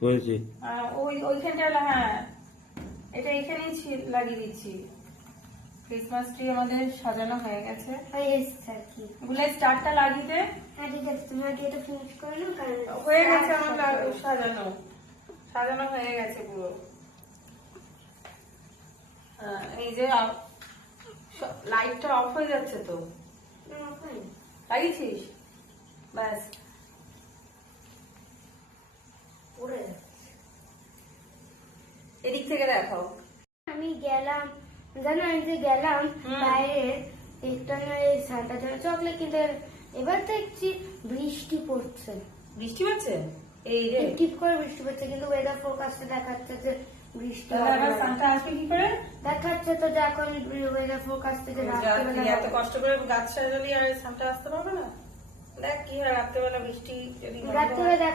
করেছি। ওইখানটা হ্যাঁ, এটা এখানেই লাগিয়ে দিচ্ছি। ক্রিসমাস ট্রি আমাদের সাজানো হয়ে গেছে। বলে স্টারটা লাগিয়ে দে। হ্যাঁ ঠিক আছে, তুমি আগে এটা ফিনিশ করে নাও, কারণ হয়ে গেছে আমার সাজানো, সাজানো হয়ে গেছে পুরো। এই যে লাইটটা অফ হয়ে যাচ্ছে তো, লাগিয়েছিস? ব্যাস পড়ে এদিক থেকে দেখো। আমি গেলাম, জানো আমি যে গেলাম বাইরে একটা না এই সান্টার জন্য চকলেট কিনতে, এবার দেখছি বৃষ্টি পড়ছে। বৃষ্টি হচ্ছে এই রে, টিপ করে বৃষ্টি পড়ছে, কিন্তু ওয়েদার ফোরকাস্টে দেখাচ্ছে যে বৃষ্টি তাহলে হবে আবার না। সান্টা আসবে কি করে? দেখাচ্ছে তো যে এখন ওয়েদার ফোরকাস্টে যে রাত্রিবেলা এত কষ্ট করে গাছ সাজালি আর সান্টা আসতে পারবে না। দেখ কি হয় রাত্রেবেলা বৃষ্টি যদি রাত্রিবেলা দেখা